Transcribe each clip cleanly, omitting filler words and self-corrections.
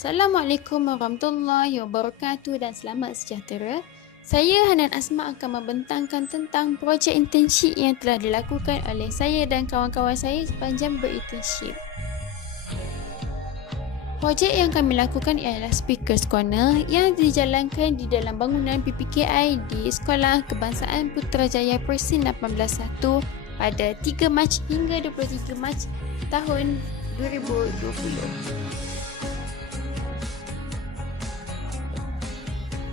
Assalamualaikum warahmatullahi wabarakatuh dan selamat sejahtera. Saya Hanan Asma akan membentangkan tentang projek internship yang telah dilakukan oleh saya dan kawan-kawan saya sepanjang berinternship. Projek yang kami lakukan ialah Speakers Corner yang dijalankan di dalam bangunan PPKI di Sekolah Kebangsaan Putrajaya Persin 181 pada 3 Mac hingga 23 Mac tahun 2020.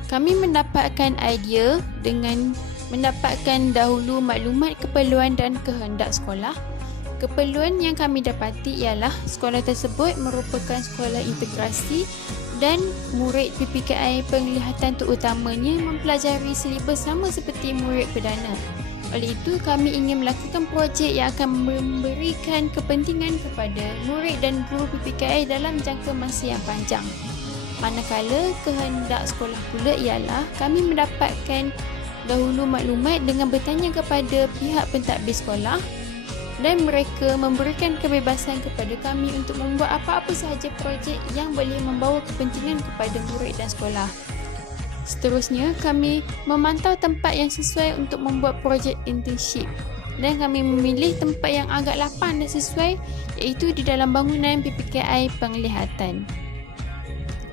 Kami mendapatkan idea dengan mendapatkan dahulu maklumat keperluan dan kehendak sekolah. Keperluan yang kami dapati ialah sekolah tersebut merupakan sekolah integrasi dan murid PPKI penglihatan terutamanya mempelajari silibus sama seperti murid perdana. Oleh itu, kami ingin melakukan projek yang akan memberikan kepentingan kepada murid dan guru PPKI dalam jangka masa yang panjang. Manakala kehendak sekolah pula ialah kami mendapatkan dahulu maklumat dengan bertanya kepada pihak pentadbir sekolah dan mereka memberikan kebebasan kepada kami untuk membuat apa-apa sahaja projek yang boleh membawa kepentingan kepada murid dan sekolah. Seterusnya, kami memantau tempat yang sesuai untuk membuat projek internship dan kami memilih tempat yang agak lapang dan sesuai, iaitu di dalam bangunan PPKI penglihatan.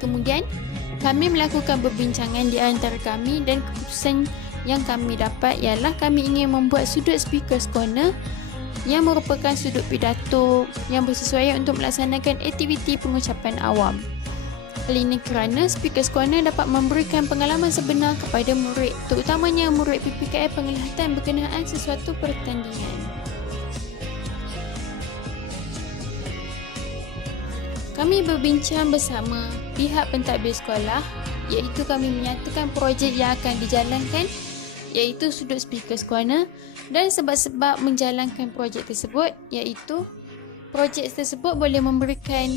Kemudian, kami melakukan perbincangan di antara kami dan keputusan yang kami dapat ialah kami ingin membuat sudut Speakers Corner yang merupakan sudut pidato yang bersesuaian untuk melaksanakan aktiviti pengucapan awam. Hal ini kerana Speakers Corner dapat memberikan pengalaman sebenar kepada murid, terutamanya murid PPKI penglihatan berkenaan sesuatu pertandingan. Kami berbincang bersama pihak pentadbir sekolah, iaitu kami menyatakan projek yang akan dijalankan iaitu sudut Speakers Corner dan sebab-sebab menjalankan projek tersebut, iaitu projek tersebut boleh memberikan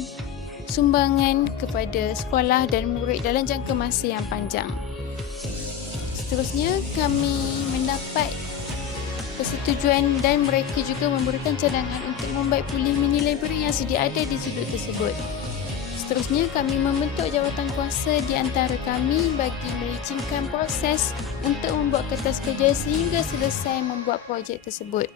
sumbangan kepada sekolah dan murid dalam jangka masa yang panjang. Seterusnya, kami mendapat persetujuan dan mereka juga memberikan cadangan untuk membaik pulih mini library yang sedia ada di sudut tersebut. Seterusnya, kami membentuk jawatan kuasa di antara kami bagi melicinkan proses untuk membuat kertas kerja sehingga selesai membuat projek tersebut.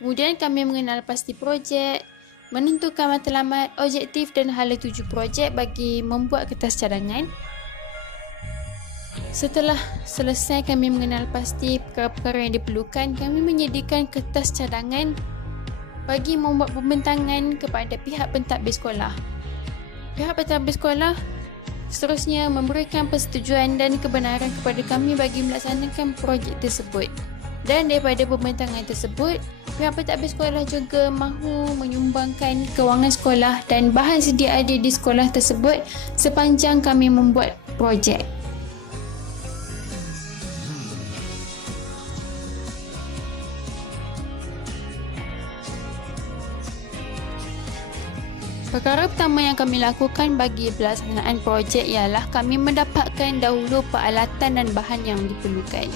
Kemudian, kami mengenal pasti projek, menentukan matlamat, objektif dan hala tuju projek bagi membuat kertas cadangan. Setelah selesai kami mengenal pasti perkara-perkara yang diperlukan, kami menyediakan kertas cadangan bagi membuat pembentangan kepada pihak pentadbir sekolah. Pihak pentadbir sekolah seterusnya memberikan persetujuan dan kebenaran kepada kami bagi melaksanakan projek tersebut. Dan daripada pembentangan tersebut, pihak pentadbir sekolah juga mahu menyumbangkan kewangan sekolah dan bahan sedia ada di sekolah tersebut sepanjang kami membuat projek. Perkara pertama yang kami lakukan bagi pelaksanaan projek ialah kami mendapatkan dahulu peralatan dan bahan yang diperlukan.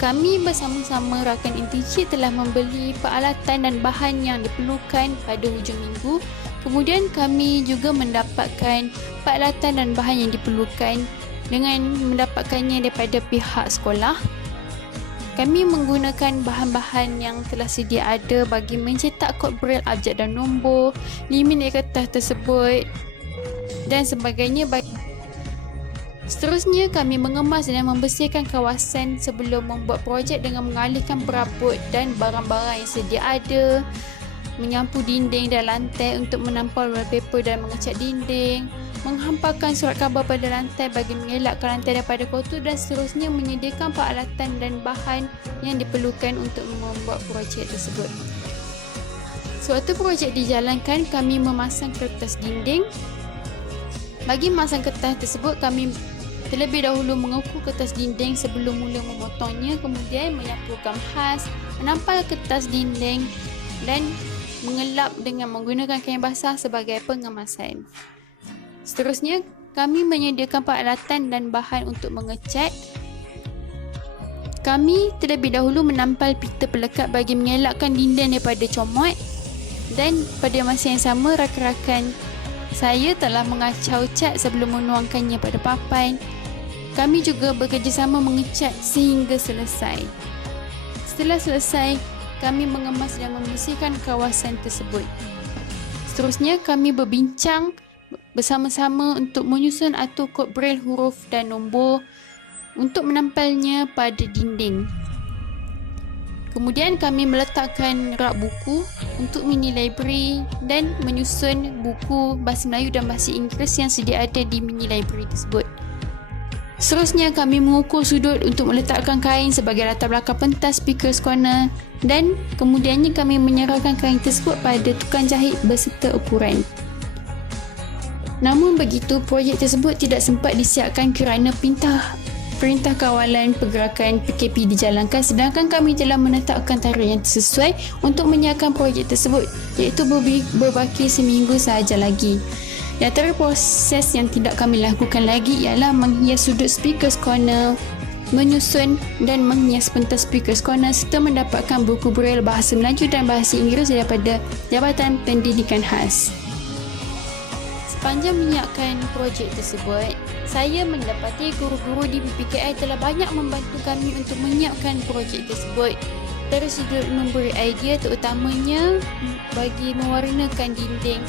Kami bersama-sama rakan internship telah membeli peralatan dan bahan yang diperlukan pada hujung minggu. Kemudian kami juga mendapatkan peralatan dan bahan yang diperlukan dengan mendapatkannya daripada pihak sekolah. Kami menggunakan bahan-bahan yang telah sedia ada bagi mencetak kod braille abjad dan nombor, laminate kertas tersebut dan sebagainya. Seterusnya, kami mengemas dan membersihkan kawasan sebelum membuat projek dengan mengalihkan perabot dan barang-barang yang sedia ada, menyapu dinding dan lantai untuk menampal wallpaper dan mengecat dinding, menghamparkan surat khabar pada lantai bagi mengelakkan lantai daripada kotor dan seterusnya menyediakan peralatan dan bahan yang diperlukan untuk membuat projek tersebut. Sewaktu projek dijalankan, kami memasang kertas dinding. Bagi memasang kertas tersebut, kami terlebih dahulu mengukur kertas dinding sebelum mula memotongnya, kemudian menyapu gam khas, menampal kertas dinding dan mengelap dengan menggunakan kain basah sebagai pengemasan. Seterusnya, kami menyediakan peralatan dan bahan untuk mengecat. Kami terlebih dahulu menampal pita pelekat bagi mengelakkan dinding daripada comot dan pada masa yang sama rakan-rakan Saya telah mengacau cat sebelum menuangkannya pada papan. Kami juga bekerjasama mengecat sehingga selesai. Setelah selesai, kami mengemas dan membersihkan kawasan tersebut. Seterusnya, kami berbincang bersama-sama untuk menyusun atur kod braille huruf dan nombor untuk menampalnya pada dinding. Kemudian kami meletakkan rak buku untuk mini library dan menyusun buku bahasa Melayu dan bahasa Inggeris yang sedia ada di mini library tersebut. Seterusnya kami mengukur sudut untuk meletakkan kain sebagai latar belakang pentas speakers corner dan kemudiannya kami menyerahkan kain tersebut pada tukang jahit berserta ukuran. Namun begitu, projek tersebut tidak sempat disiapkan kerana Perintah Kawalan Pergerakan PKP dijalankan, sedangkan kami telah menetapkan tarikh yang sesuai untuk menyiapkan projek tersebut, iaitu berbaki seminggu sahaja lagi. Di antara proses yang tidak kami lakukan lagi ialah menghias sudut speakers corner, menyusun dan menghias pentas speakers corner serta mendapatkan buku braille bahasa Melayu dan bahasa Inggeris daripada Jabatan Pendidikan Khas. Sepanjang menyiapkan projek tersebut, saya mendapati guru-guru di PPKI telah banyak membantu kami untuk menyiapkan projek tersebut. Dari sudut memberi idea terutamanya bagi mewarnakan dinding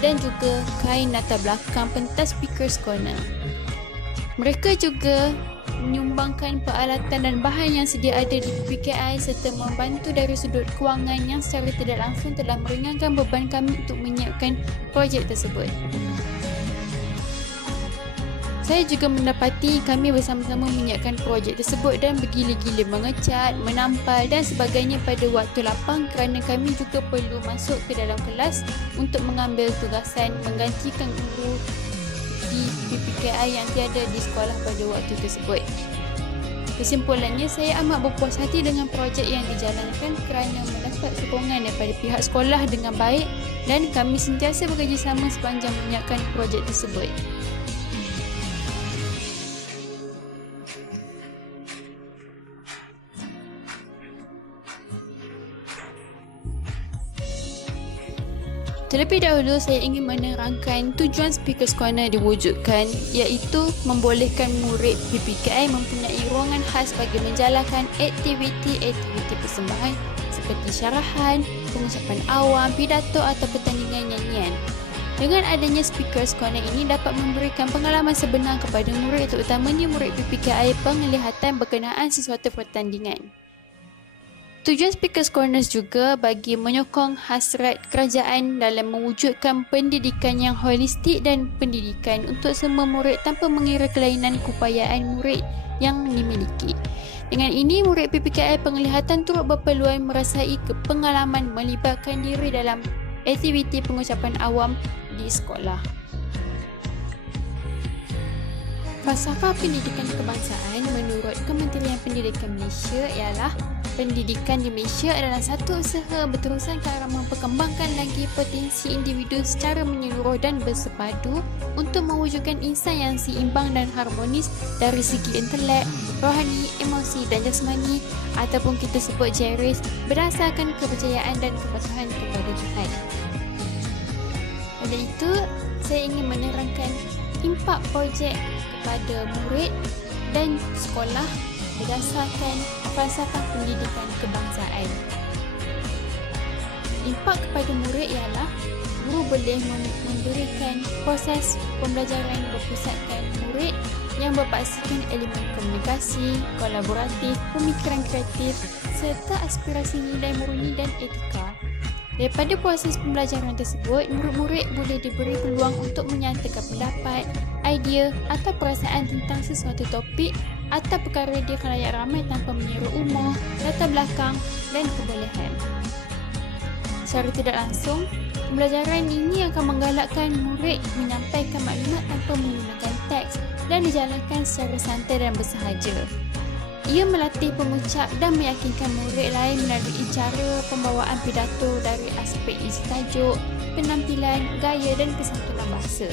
dan juga kain latar belakang pentas speakers corner. Mereka juga menyumbangkan peralatan dan bahan yang sedia ada di PPKI serta membantu dari sudut kewangan yang secara tidak langsung telah meringankan beban kami untuk menyiapkan projek tersebut. Saya juga mendapati kami bersama-sama menyiapkan projek tersebut dan bergila-gila mengecat, menampal dan sebagainya pada waktu lapang kerana kami juga perlu masuk ke dalam kelas untuk mengambil tugasan menggantikan guru di PPKI yang tiada di sekolah pada waktu tersebut. Kesimpulannya, saya amat berpuas hati dengan projek yang dijalankan kerana mendapat sokongan daripada pihak sekolah dengan baik dan kami sentiasa bekerjasama sepanjang menyiapkan projek tersebut. Terlebih dahulu, saya ingin menerangkan tujuan Speakers Corner diwujudkan, iaitu membolehkan murid PPKI mempunyai ruangan khas bagi menjalankan aktiviti-aktiviti persembahan seperti syarahan, pengucapan awam, pidato atau pertandingan nyanyian. Dengan adanya Speakers Corner ini dapat memberikan pengalaman sebenar kepada murid, terutamanya murid PPKI penglihatan berkenaan sesuatu pertandingan. Tujuan Speakers Corners juga bagi menyokong hasrat kerajaan dalam mewujudkan pendidikan yang holistik dan pendidikan untuk semua murid tanpa mengira kelainan keupayaan murid yang dimiliki. Dengan ini, murid PPKI penglihatan turut berpeluang merasai pengalaman melibatkan diri dalam aktiviti pengucapan awam di sekolah. Falsafah pendidikan kebangsaan menurut Kementerian Pendidikan Malaysia ialah pendidikan di Malaysia adalah satu usaha berterusan ke arah memperkembangkan lagi potensi individu secara menyeluruh dan bersepadu untuk mewujudkan insan yang seimbang dan harmonis dari segi intelek, rohani, emosi dan jasmani ataupun kita sebut jeris berdasarkan kepercayaan dan kepatuhan kepada Tuhan. Oleh itu, saya ingin menerangkan impak projek kepada murid dan sekolah berdasarkan falsafah pendidikan kebangsaan. Impak kepada murid ialah guru boleh memberikan proses pembelajaran berpusatkan murid yang berpaksikan elemen komunikasi, kolaboratif, pemikiran kreatif serta aspirasi nilai murni dan etika. Daripada proses pembelajaran tersebut, murid-murid boleh diberi peluang untuk menyatakan pendapat, idea atau perasaan tentang sesuatu topik atau perkara di khalayak ramai tanpa mengira umur, latar belakang dan kebolehan. Secara tidak langsung, pembelajaran ini akan menggalakkan murid menyampaikan maklumat tanpa menggunakan teks dan dijalankan secara santai dan bersahaja. Ia melatih pengucap dan meyakinkan murid lain melalui cara pembawaan pidato dari aspek isi tajuk, penampilan, gaya dan kesantunan bahasa.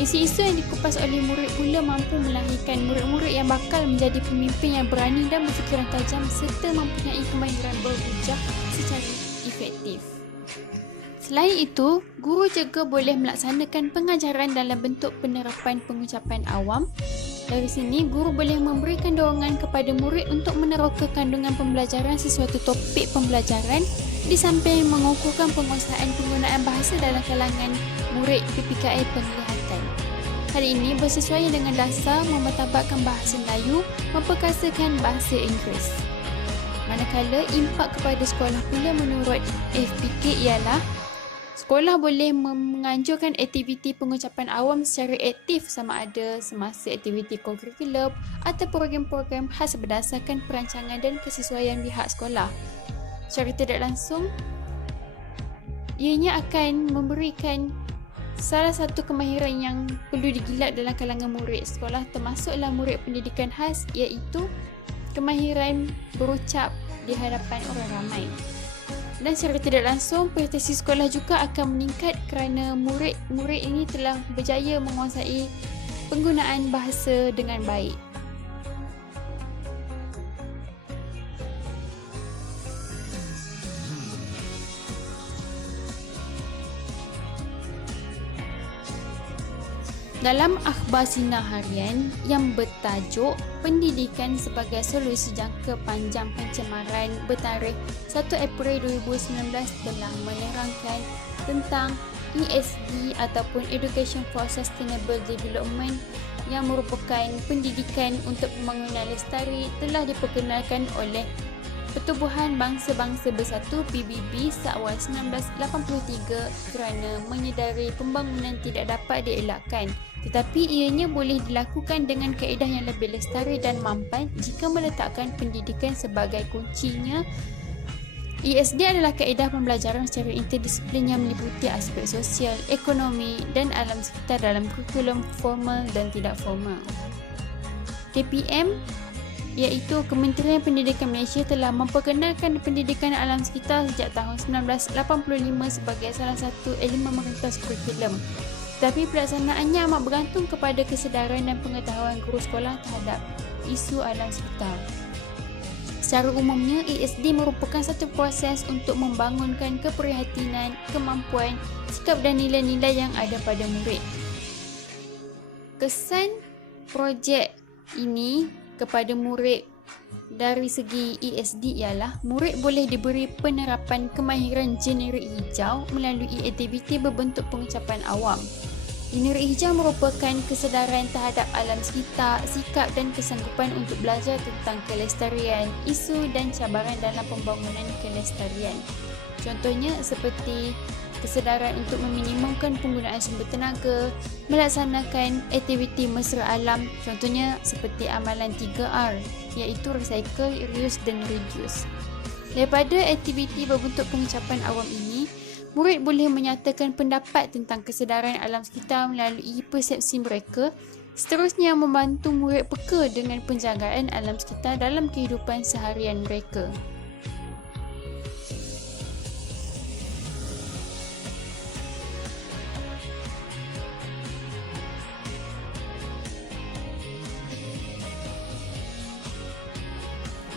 Isu-isu yang dikupas oleh murid pula mampu melahirkan murid-murid yang bakal menjadi pemimpin yang berani dan berfikiran tajam serta mempunyai kemahiran berhujah secara efektif. Selain itu, guru juga boleh melaksanakan pengajaran dalam bentuk penerapan pengucapan awam. Dari sini, guru boleh memberikan dorongan kepada murid untuk meneroka kandungan pembelajaran sesuatu topik pembelajaran di samping mengukuhkan penguasaan penggunaan bahasa dalam kalangan murid PPKI penglihatan. Hal ini bersesuaian dengan dasar memartabatkan bahasa Melayu, memperkasakan bahasa Inggeris. Manakala impak kepada sekolah pula menurut FPK ialah sekolah boleh menganjurkan aktiviti pengucapan awam secara aktif sama ada semasa aktiviti kokurikulum atau program-program khas berdasarkan perancangan dan kesesuaian pihak sekolah. Secara tidak langsung, ianya akan memberikan salah satu kemahiran yang perlu digilat dalam kalangan murid sekolah termasuklah murid pendidikan khas iaitu kemahiran berucap di hadapan orang ramai. Dan secara tidak langsung, prestasi sekolah juga akan meningkat kerana murid-murid ini telah berjaya menguasai penggunaan bahasa dengan baik. Dalam akhbar Sinar Harian yang bertajuk Pendidikan sebagai Solusi Jangka Panjang Pencemaran bertarikh 1 April 2019 telah menerangkan tentang ESD ataupun Education for Sustainable Development yang merupakan pendidikan untuk pembangunan lestari telah diperkenalkan oleh Pertubuhan Bangsa-Bangsa Bersatu PBB seawal 1983 kerana menyedari pembangunan tidak dapat dielakkan, tetapi ianya boleh dilakukan dengan kaedah yang lebih lestari dan mampan jika meletakkan pendidikan sebagai kuncinya. ESD adalah kaedah pembelajaran secara interdisiplin yang meliputi aspek sosial, ekonomi dan alam sekitar dalam kurikulum formal dan tidak formal. KPM iaitu Kementerian Pendidikan Malaysia telah memperkenalkan pendidikan alam sekitar sejak tahun 1985 sebagai salah satu elemen merentas kurikulum. Tetapi pelaksanaannya amat bergantung kepada kesedaran dan pengetahuan guru sekolah terhadap isu alam sekitar. Secara umumnya, ESD merupakan satu proses untuk membangunkan keprihatinan, kemampuan, sikap dan nilai-nilai yang ada pada murid. Kesan projek ini kepada murid dari segi ESD ialah murid boleh diberi penerapan kemahiran generik hijau melalui aktiviti berbentuk pengucapan awam. Generik hijau merupakan kesedaran terhadap alam sekitar, sikap dan kesanggupan untuk belajar tentang kelestarian, isu dan cabaran dalam pembangunan kelestarian. Contohnya seperti kesedaran untuk meminimumkan penggunaan sumber tenaga, melaksanakan aktiviti mesra alam, contohnya seperti amalan 3R, iaitu recycle, reuse dan reduce. Daripada aktiviti berbentuk pengucapan awam ini, murid boleh menyatakan pendapat tentang kesedaran alam sekitar melalui persepsi mereka, seterusnya membantu murid peka dengan penjagaan alam sekitar dalam kehidupan seharian mereka.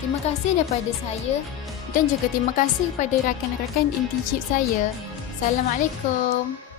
Terima kasih daripada saya dan juga terima kasih kepada rakan-rakan internship saya. Assalamualaikum.